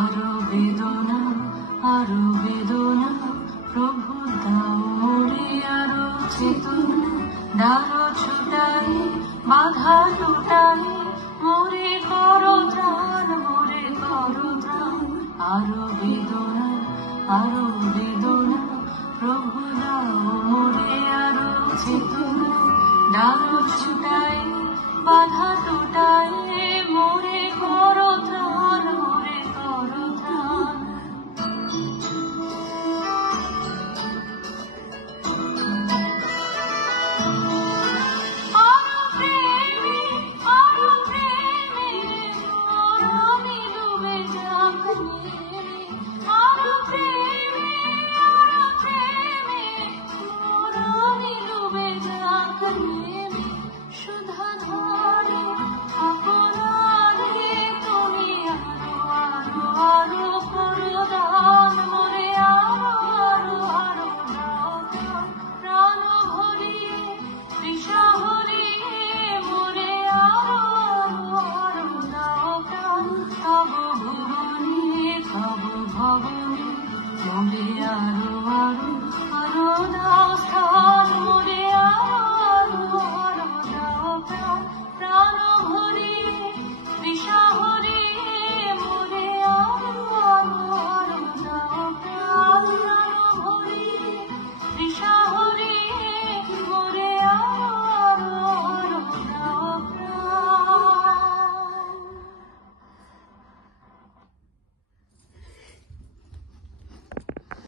আরো বেদনা, আরো বেদনা, প্রভু দাও মোরে আরো চেতনা। ডালো ছুটাই, বাধা টুটাই, মোরে করো ত্রাণ, মোরে করো ত্রাণ। আরো বেদনা, আরো বেদনা, প্রভু দাও মোরে আরো চেতনা। ডালো ছুটাই, বাধা টুটাই, মোরে করো ত্রাণ, মোরে করো ত্রাণ। আরো প্রেমে, আরো প্রেমে, আমি ডুবে যাবো।